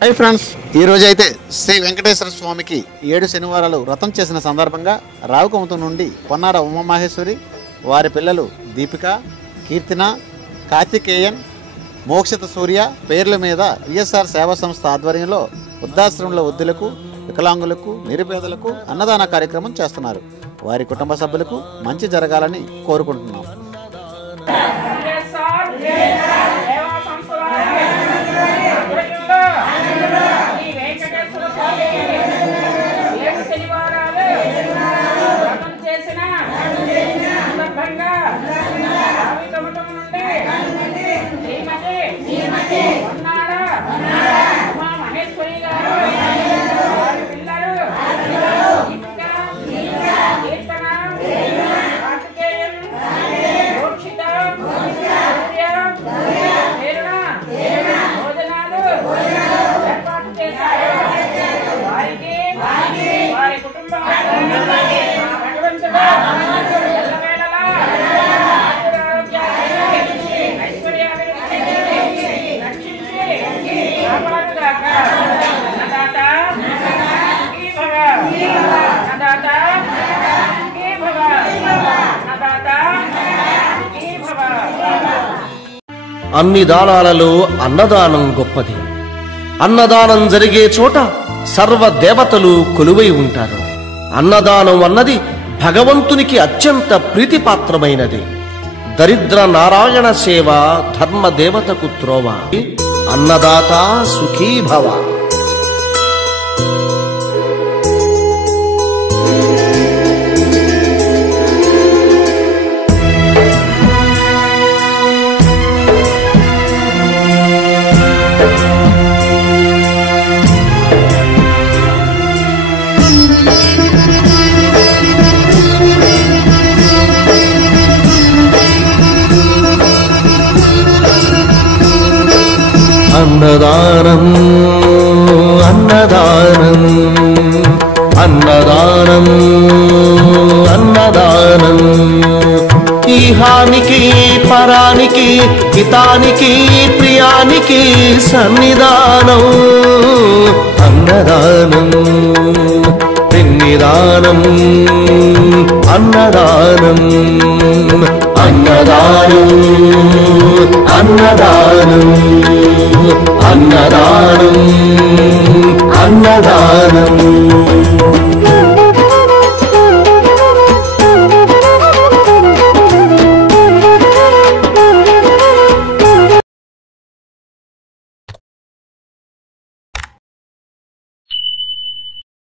Hi friends, ఈరోజైతే శ్రీ వెంకటేశ్వర స్వామికి 7 శనివారాలు వ్రతం చేసిన సందర్భంగా రావుకొమతం నుండి పొన్నార ఉమామహేశ్వరి, వారి పిల్లలు దీపిక, కీర్తిన, కార్తికేయన్, మోక్షిత సూర్య పేర్ల మీద విఎస్ఆర్ సేవా సంస్థ ఆధ్వర్యంలో వృద్ధాశ్రమంలో వృద్ధులకు, వికలాంగులకు, నిరుపేదలకు అన్నదాన కార్యక్రమం చేస్తున్నారు. వారి కుటుంబ సభ్యులకు మంచి జరగాలని కోరుకుంటున్నాం. అన్ని దానాలలో అన్నదానం గొప్పది. అన్నదానం జరిగే చోట సర్వ దేవతలు కొలువై ఉంటారు. అన్నదానం అన్నది భగవంతునికి అత్యంత ప్రీతిపాత్రమైనది. దరిద్ర నారాయణ సేవ ధర్మ దేవతకు త్రోవ. అన్నదాత సుఖీభవ. అన్నదానం అన్నదానం అన్నదానం అన్నదానం ఈహానికి పరానికి హితానికి ప్రియానికి సన్నిధానం. అన్నదానం పిన్నిదానం అన్నదానం అన్నదానం అన్నదానం అన్నదానం